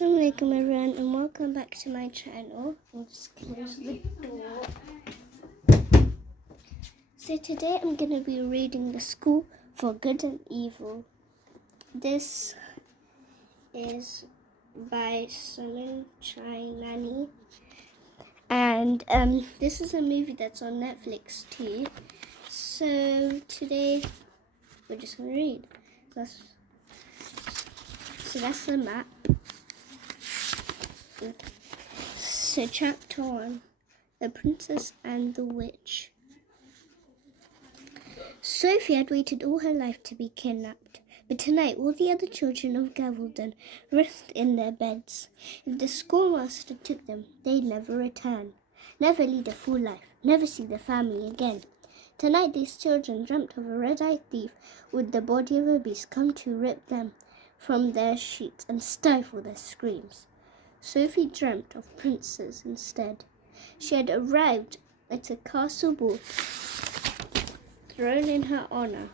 Assalamualaikum everyone and welcome back to my channel. I'll just close the door. So today I'm going to be reading The School for Good and Evil. This is by Suman Chainani. And this is a movie that's on Netflix too. So today we're just going to read. So that's the map. So chapter 1, The Princess and the Witch. Sophie had waited all her life to be kidnapped, but tonight all the other children of Gavaldon rested in their beds. If the schoolmaster took them, they'd never return, never lead a full life, never see their family again. Tonight these children dreamt of a red-eyed thief with the body of a beast come to rip them from their sheets and stifle their screams. Sophie dreamt of princes instead. She had arrived at a castle ball thrown in her honor,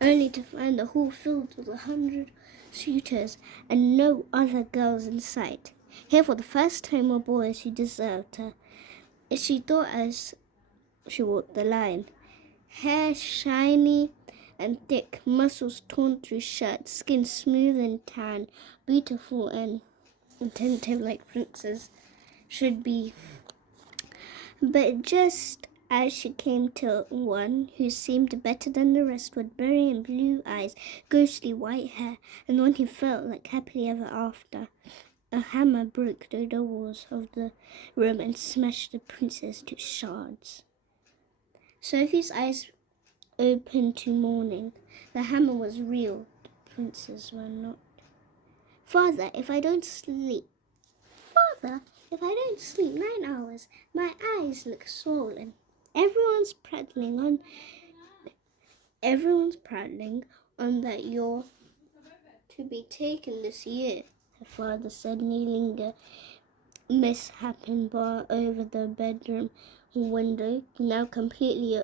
only to find the hall filled with 100 suitors and no other girls in sight. Here for the first time were boys who deserved her. She thought as she walked the line. Hair shiny and thick, muscles torn through shirts, skin smooth and tan, beautiful and attentive like princes should be. But just as she came to one who seemed better than the rest, with brilliant blue eyes, ghostly white hair, and one who felt like happily ever after, a hammer broke through the walls of the room and smashed the princess to shards. Sophie's eyes opened to morning. The hammer was real, the princes were not. Father, if I don't sleep 9 hours, my eyes look swollen. Everyone's prattling on that you're to be taken this year, her father said, kneeling a misshapen bar over the bedroom window, now completely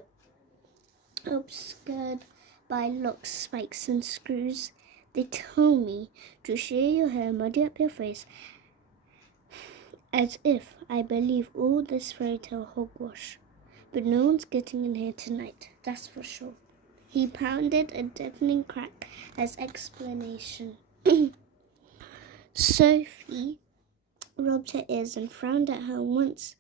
obscured by locks, spikes, and screws. They told me to shear your hair, muddy up your face, as if I believe all this fairy tale hogwash. But no one's getting in here tonight, that's for sure. He pounded a deafening crack as explanation. Sophie rubbed her ears and frowned at her once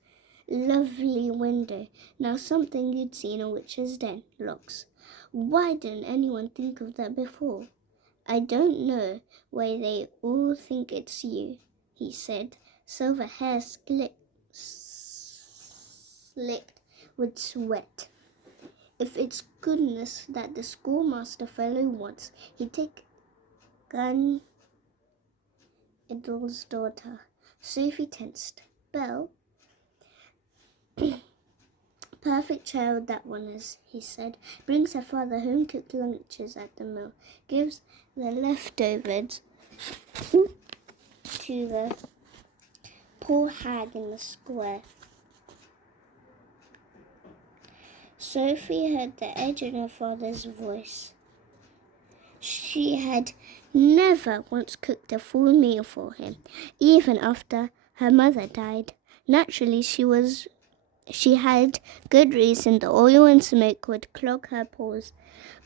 lovely window, now something you'd seen in a witch's den, locks. Why didn't anyone think of that before? I don't know why they all think it's you, he said, silver hair slicked with sweat. If it's goodness that the schoolmaster fellow wants, he'd take Gun Idol's daughter. Sophie tensed. Belle? Perfect child that one is, he said. Brings her father home-cooked lunches at the mill. Gives the leftovers to the poor hag in the square. Sophie heard the edge in her father's voice. She had never once cooked a full meal for him, even after her mother died. Naturally, she had good reason. The oil and smoke would clog her pores,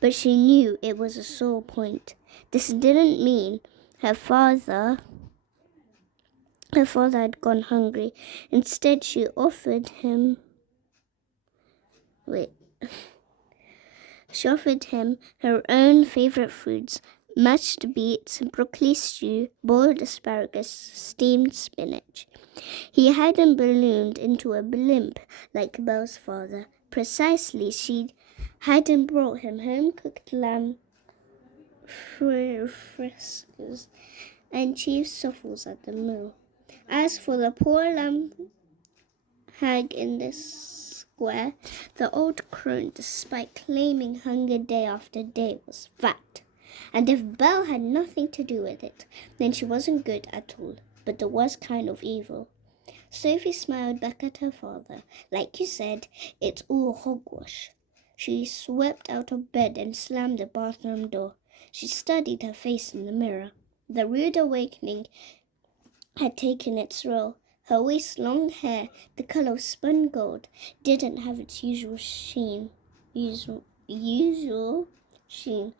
but she knew it was a sore point. This didn't mean her father had gone hungry. Instead, she offered him her own favorite foods: mashed beets, broccoli stew, boiled asparagus, steamed spinach. He hadn't ballooned into a blimp like Belle's father. Precisely, she hadn't brought him home-cooked lamb friskers and cheese souffles at the mill. As for the poor lamb hag in the square, the old crone, despite claiming hunger day after day, was fat. And if Belle had nothing to do with it, then she wasn't good at all, but the worst kind of evil. Sophie smiled back at her father. Like you said, it's all hogwash. She swept out of bed and slammed the bathroom door. She studied her face in the mirror. The rude awakening had taken its role. Her waist-long hair, the color of spun gold, didn't have its usual sheen. Usual sheen.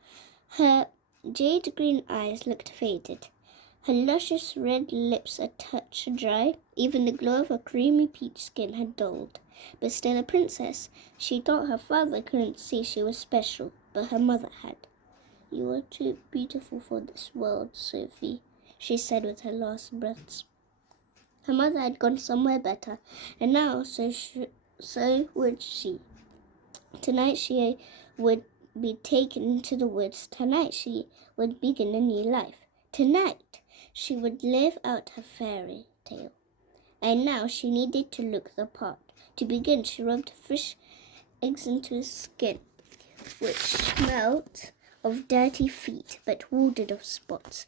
Her jade green eyes looked faded. Her luscious red lips a touch dry. Even the glow of her creamy peach skin had dulled. But still a princess. She thought her father couldn't see she was special, but her mother had. "You are too beautiful for this world, Sophie," she said with her last breaths. Her mother had gone somewhere better, and now so would she. Tonight she would be taken to the woods. Tonight she would begin a new life. Tonight she would live out her fairy tale. And now she needed to look the part. To begin, she rubbed fish eggs into his skin, which smelt of dirty feet but warded off spots.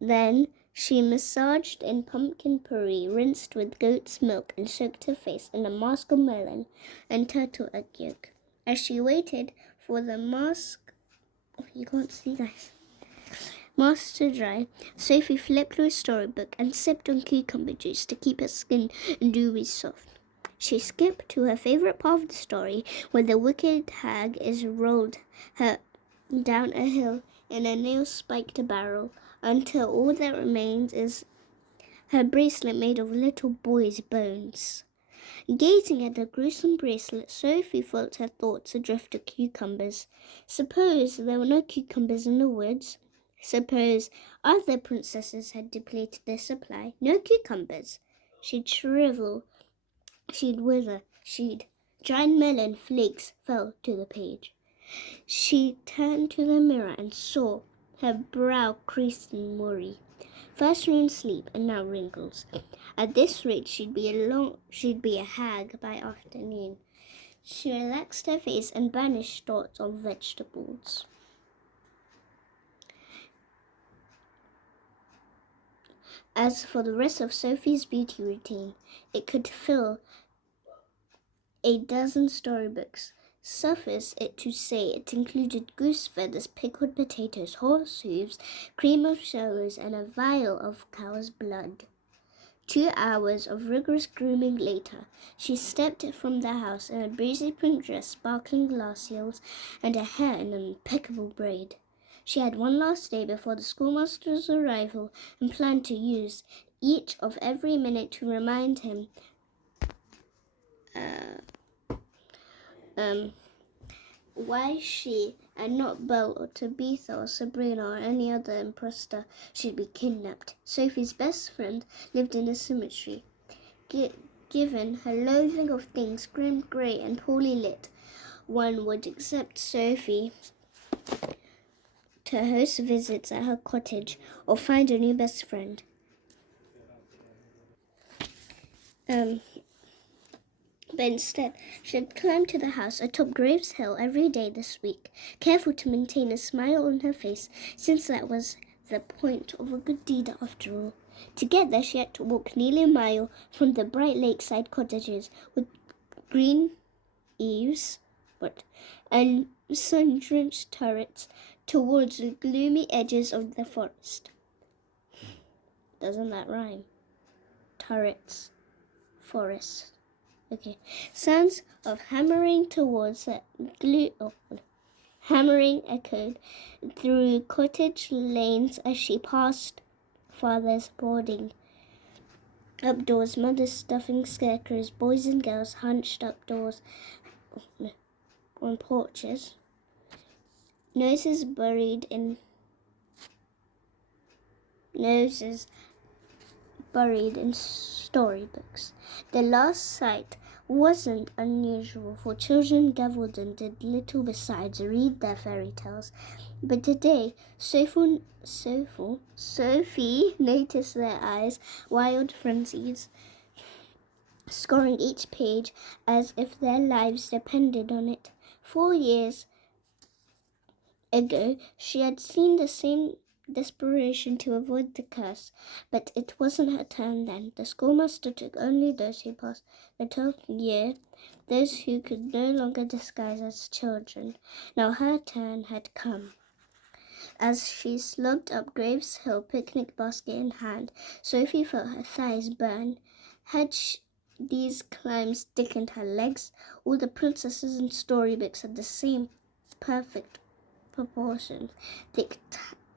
Then she massaged in pumpkin puree, rinsed with goat's milk, and soaked her face in a mask of melon and turtle egg yolk. As she waited for the mask, you can't see guys, mask to dry, Sophie flipped through a storybook and sipped on cucumber juice to keep her skin dewy soft. She skipped to her favorite part of the story, where the wicked hag is rolled her down a hill in a nail-spiked barrel, until all that remains is her bracelet made of little boys' bones. Gazing at the gruesome bracelet, Sophie felt her thoughts adrift to cucumbers. Suppose there were no cucumbers in the woods? Suppose other princesses had depleted their supply? No cucumbers. She'd shrivel, she'd wither, giant melon flakes fell to the page. She turned to the mirror and saw her brow creased in worry. First ruined sleep, and now wrinkles. At this rate, she'd be a hag by afternoon. She relaxed her face and banished thoughts of vegetables. As for the rest of Sophie's beauty routine, it could fill a dozen storybooks. Suffice it to say, it included goose feathers, pickled potatoes, horse hooves, cream of shallows, and a vial of cow's blood. 2 hours of rigorous grooming later, she stepped from the house in a breezy pink dress, sparkling glass heels, and her hair in an impeccable braid. She had one last day before the schoolmaster's arrival and planned to use each of every minute to remind him why she, and not Belle or Tabitha or Sabrina or any other impostor, should be kidnapped. Sophie's best friend lived in a cemetery. Given her loathing of things grim, grey, and poorly lit, one would accept Sophie to host visits at her cottage or find a new best friend. But instead, she had climbed to the house atop Graves Hill every day this week, careful to maintain a smile on her face, since that was the point of a good deed after all. To get there, she had to walk nearly a mile from the bright lakeside cottages with green eaves and sun-drenched turrets towards the gloomy edges of the forest. Doesn't that rhyme? Turrets, forest. Okay. Sounds of hammering towards the hammering echoed through cottage lanes as she passed father's boarding. Updoors, mothers stuffing scarecrows, boys and girls hunched updoors on porches, noses buried in storybooks. The last sight wasn't unusual, for children gathered and did little besides read their fairy tales. But today, Sophie noticed their eyes, wild frenzies, scoring each page as if their lives depended on it. 4 years ago, she had seen the same desperation to avoid the curse, but it wasn't her turn then. The schoolmaster took only those who passed the 12th year, those who could no longer disguise as children. Now her turn had come. As she slogged up Graves Hill, picnic basket in hand, Sophie felt her thighs burn. Had these climbs thickened her legs? All the princesses in storybooks had the same perfect proportions. Thick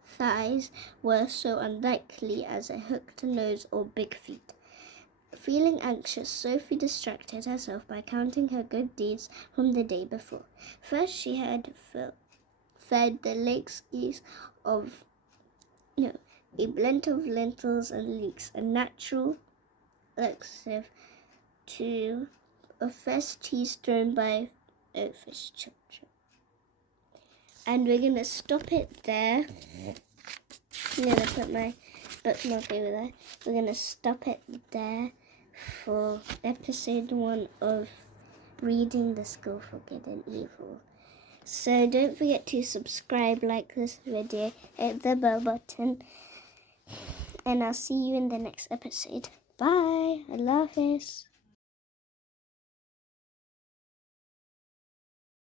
thighs were so unlikely as a hooked nose or big feet. Feeling anxious, Sophie distracted herself by counting her good deeds from the day before. First, she had fed the lake's geese of a blend of lentils and leeks, a natural laxative to a fresh tea stirred by fish chip. And we're gonna stop it there. I'm gonna put my bookmark over there. We're gonna stop it there for episode 1 of Reading the School for Good and Evil. So don't forget to subscribe, like this video, hit the bell button, and I'll see you in the next episode. Bye. I love this.